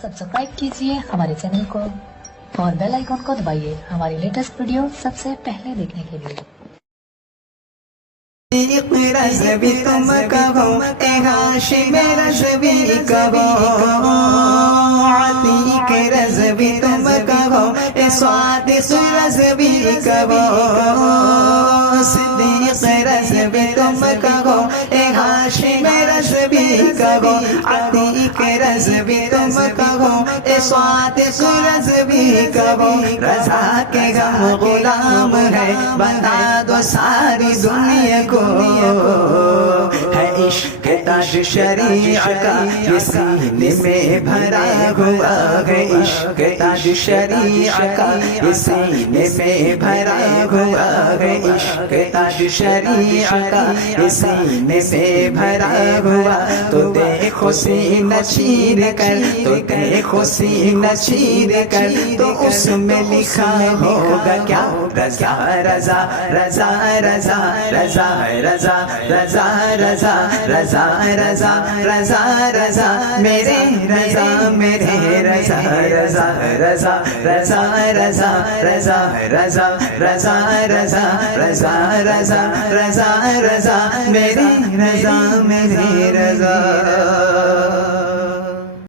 Subscribe کیجیے ہمارے channel کو اور بیل آئیکن کو دبائیے ہماری لیٹسٹ ویڈیو سب سے پہلے دیکھنے کے لیے۔ رضوی تم کہو اے ہاشم رضوی کہو، عتیق رضوی تم کہو اے صادق رضوی کہو، صدیق رضوی تم کہو اے ہاشم رضوی کہو، عتیق رضوی تم کہو اے صادق رضوی کہو، رضا کے غم غلام ہے بتا دو ساری دنیا کو، ہے عشق تاج شریعہ کا یہ سینے میں بھرا ہوا ہے، عشق تاج شریعہ کا یہ سینے میں بھرا ہوا ہے، عشق تاج شریعہ کا یہ سینے میں بھرا ہوا، تو دیکھو سینہ چیر کر، تو دیکھو سینہ چیر کر، تو اس میں لکھا ہوگا کیا؟ رضا رضا رضا رضا رضا رضا رضا رضا رضا رضا رضا رضا میرے رضا میرے رضا رضا رضا رضا رضا رضا رضا رضا رضا رضا رضا رضا رضا میرے رضا میرے رضا۔